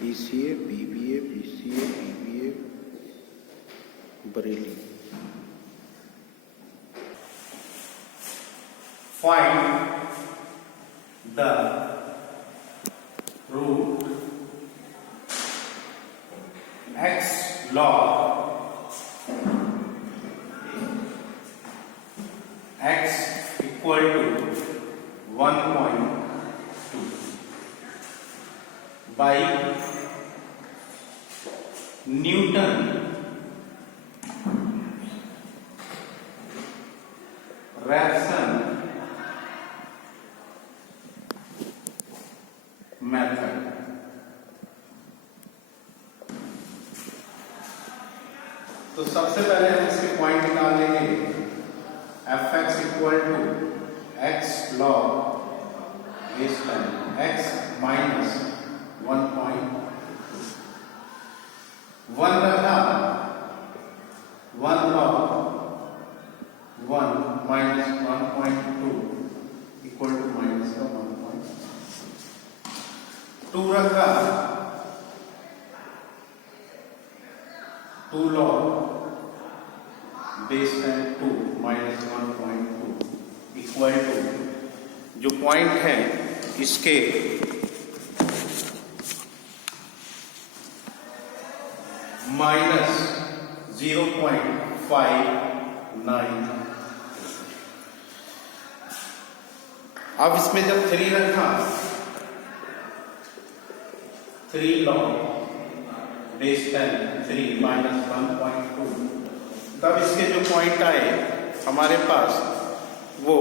BCA, BBA, BCA, BBA, Bareilly. Find the root x log x equal to 1.2 by Newton Raphson method. तो सबसे पहले हम इसके point निकाल लेंगे। F x equal to x log base time x minus 1.1 रखा 1 log 1 minus 1.2 equal to minus का 1.2 रखा 2 log base time 2 minus 1.2 equal to जो पॉइंट है इसके माइनस 0.59। अब इसमें जब 3 रखा 3 log बेस टाइम 3 माइनस 1.2 तब इसके जो पॉइंट आए हमारे पास वो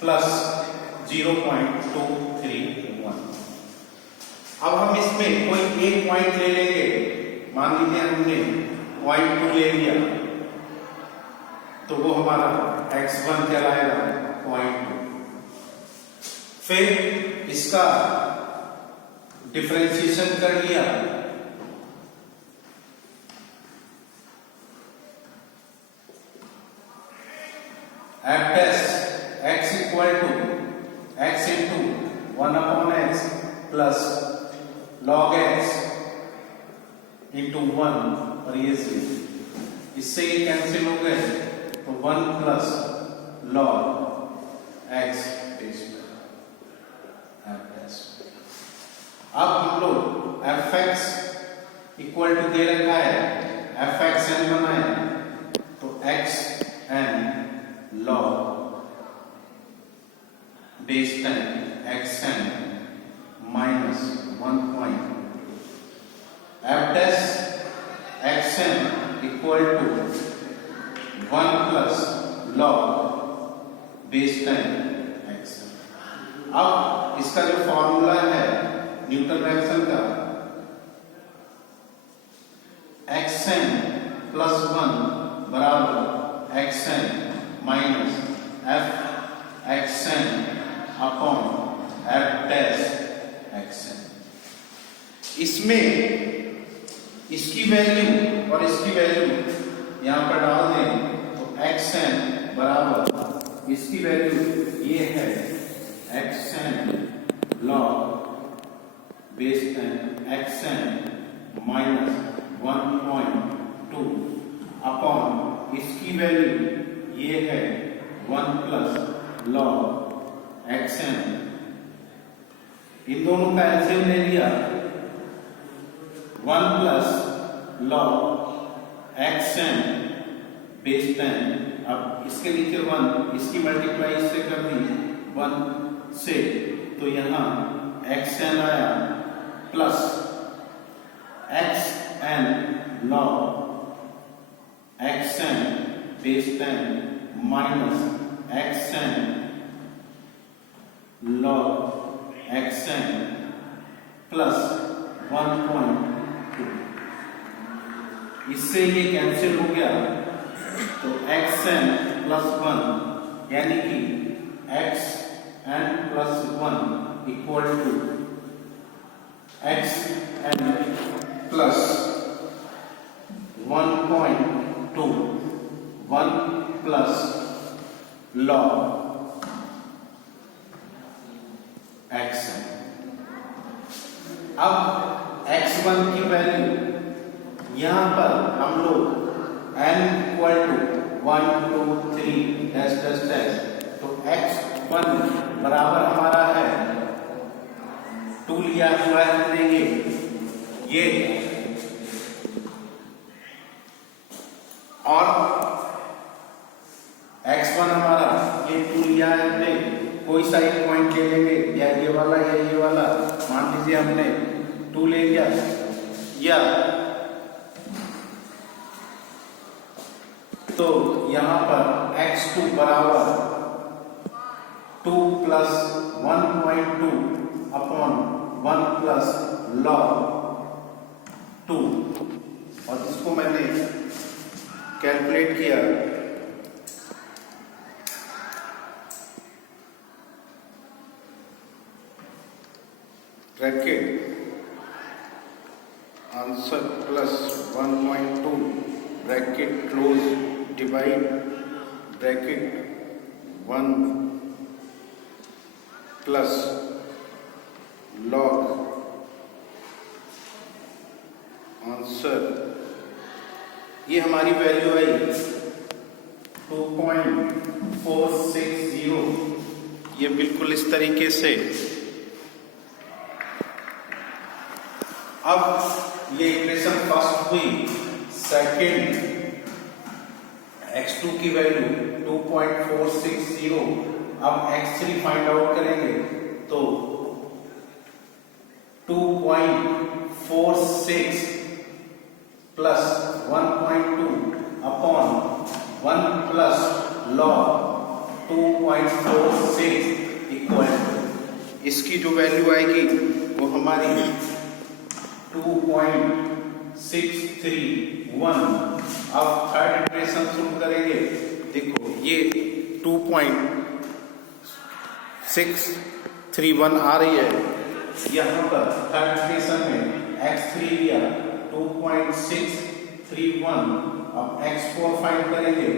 प्लस 0.231। अब हम इसमें कोई एक पॉइंट ले लेंगे। मान लीजिए हमने पॉइंट 2 ले लिया तो वो हमारा x1 कहलाएगा पॉइंट 2। फिर इसका डिफरेंशिएशन कर लिया F test x equal to x into 1/x plus log x into 1 और ये 0। इससे ये कैंसिल हो गए तो 1 प्लस log x अब हम लोग एफ एक्स इक्वल टू दे रखा है एफ एक्स एन बनाए तो x n log base time x n minus 1.2 F dash x n equal to 1 plus log base time x n. अब इसका जो फॉर्मूला है न्यूटन रैफसन का xn प्लस 1 बराबर xn minus f xn upon f dash xn। इसमें इसकी value और इसकी वैल्यू यहां पर डाल दें तो xn बराबर इसकी वैल्यू ये है xn log base time xn minus 1.2 upon इसकी वैल्यू ये है 1 प्लस लॉग xn। इन दोनों का एलसीएम ले लिया 1 plus log xn base time. अब इसके नीचे 1 इसकी मल्टीप्लाई इससे कर दी 1 से तो यहां xn आया plus xn log xn base time minus xn log xn plus 1.2। इससे ये कैंसिल हो गया तो xn प्लस 1 यानी कि xn plus 1 equal to xn plus 1.2 1 plus log x अब x1 की वैल्यू यहाँ पर हम लोग n equal to 1 2 3 dash dash dash, तो x1 बराबर हमारा है 2 लिया हुआ है हमने ये और x1 हमारा ये 2 लिया है हमने, कोई सा एक पॉइंट ले लेंगे, या ये वाला या ये वाला, मान लीजिए हमने 2 ले लिया, या तो यहां पर x2 बराबर 2 प्लस 1.2 अपॉन 1 प्लस log 2, और इसको मैंने कैलकुलेट किया bracket answer plus 1.2 bracket close divide bracket 1 plus log answer, ये हमारी वैल्यू आई 2.460। ये बिल्कुल इस तरीके से। अब ये इक्वेशन फर्स्ट हुई, सेकेंड x2 की वैल्यू 2.460, अब x3 फाइंड आउट करेंगे तो 2.46 plus 1.2 upon 1 plus log 2.46 equal to, इसकी जो वैल्यू आएगी वो हमारी 2.631। अब थर्ड इक्वेशन शुरू करेंगे, देखो ये 2.631 आ रही है, यहाँ पर थर्ड इक्वेशन में x3 लिया 2.631, अब x4 फाइंड करेंगे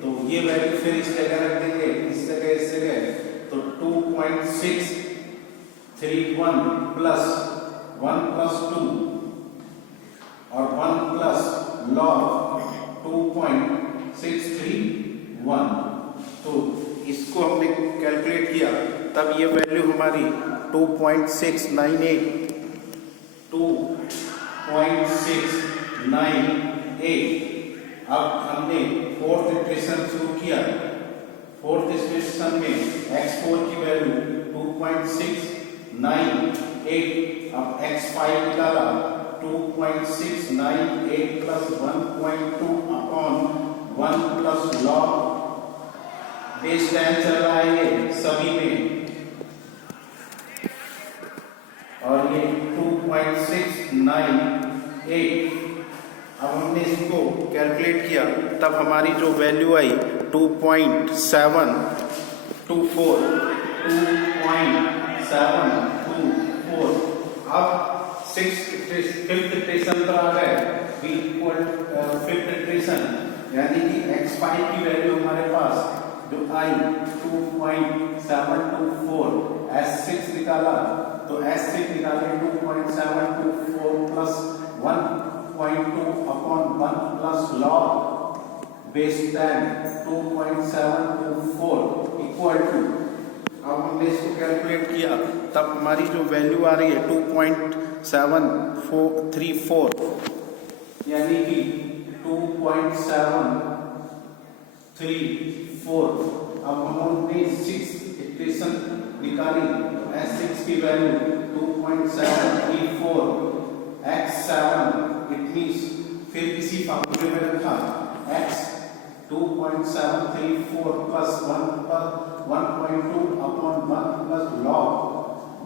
तो ये वैल्यू फिर इस जगह रख देंगे, इस जगह इस जगह, तो 2.631 प्लस 1 प्लस 2 और 1 प्लस log 2.631, तो इसको हमने कैलकुलेट किया, तब ये वैल्यू हमारी 2.698 अब हमने फोर्थ इक्वेशन शुरू किया, फोर्थ इक्वेशन में x4 की वैल्यू 2.698, अब x5 निकाला 2.698 plus 1.2 upon 1 plus log, base 10 चल रहा है ये सभी में, और ये 2.698, अब हमने इसको कैलकुलेट किया, तब हमारी जो वैल्यू आई 2.724। अब फिफ्थ इक्वेशन पर आ गए, फिफ्थ इक्वेशन यानी कि x5 की वैल्यू हमारे पास जो आई 2.724, s6 निकाला तो s6 निकाले 2.724 plus 1.2 upon 1 plus log base 10 2.724 equal to, अब हमने इसको कैलकुलेट किया, तब हमारी जो वैल्यू आ रही है 2.734, यानी कि 2.734। अब हमने 6 इक्वेशन निकाली, तो s6 की वैल्यू 2.734 x7, इट मींस फिर इसी फॉर्मूले में रखा x 2.734 plus 1.2 upon 1 plus log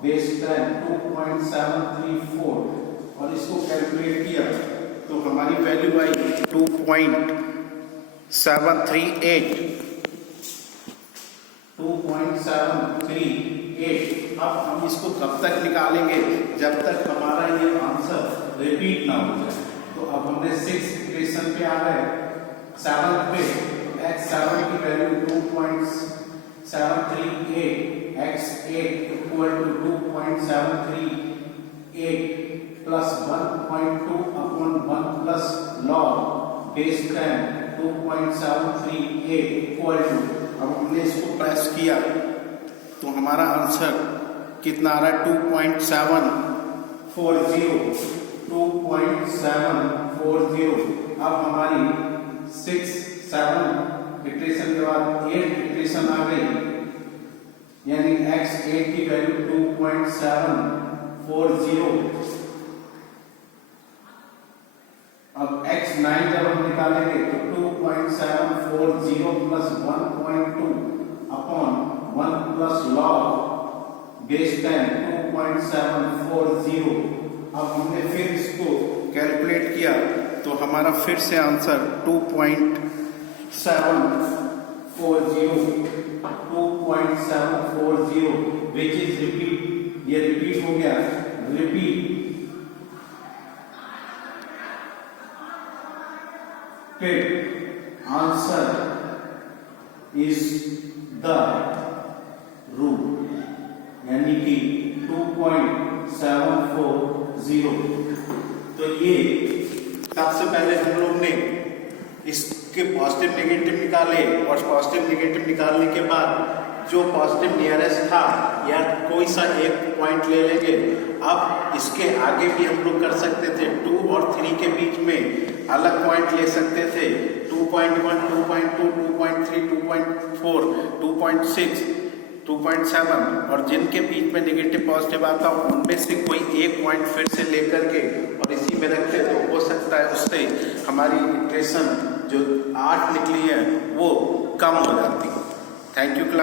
base 10 2.734, और इसको कैलकुलेट किया तो हमारी वैल्यू आई 2.738। अब हम इसको तब तक निकालेंगे जब तक हमारा ये आंसर रिपीट ना हो जाए। तो अब हमने 6 इक्वेशन पे आ गए, 7 पे x7 की value 2.738, x8 equal to 2.738 plus 1.2 upon 1 plus log base 10 2.738 equal to, अब हमने इसको प्रेस किया तो हमारा आंसर कितना आ रहा है 2.740। अब हमारी 6 7 इटरेशन के बाद 8 इटरेशन आ गई, यानी x8 की वैल्यू 2.740। अब x9 जब हम निकालेंगे तो 2.740 plus 1.2 upon 1 plus log base 10 2.740। अब हमने फिर इसको कैलकुलेट किया तो हमारा फिर से आंसर 2.740 विच इज रिपीट, ये रिपीट हो गया, repeat answer is the root, यानी कि 2.740। तो ये सबसे पहले हम लोग ने इसके पॉजिटिव नेगेटिव निकाले और पॉजिटिव नेगेटिव निकालने के बाद जो पॉजिटिव नियरेस्ट था या कोई सा एक पॉइंट ले लेंगे। अब इसके आगे भी हम लोग कर सकते थे, 2 और 3 के बीच में अलग पॉइंट ले सकते थे, 2.1 2.2 2.3 2.4 2.6 2.7, और जिनके बीच में नेगेटिव पॉजिटिव आता हो उनमें से कोई एक पॉइंट फिर से लेकर के और इसी में रखते तो हो सकता है उससे हमारी इक्वेशन जो 8 निकली है वो कम हो जाती है। Thank you class.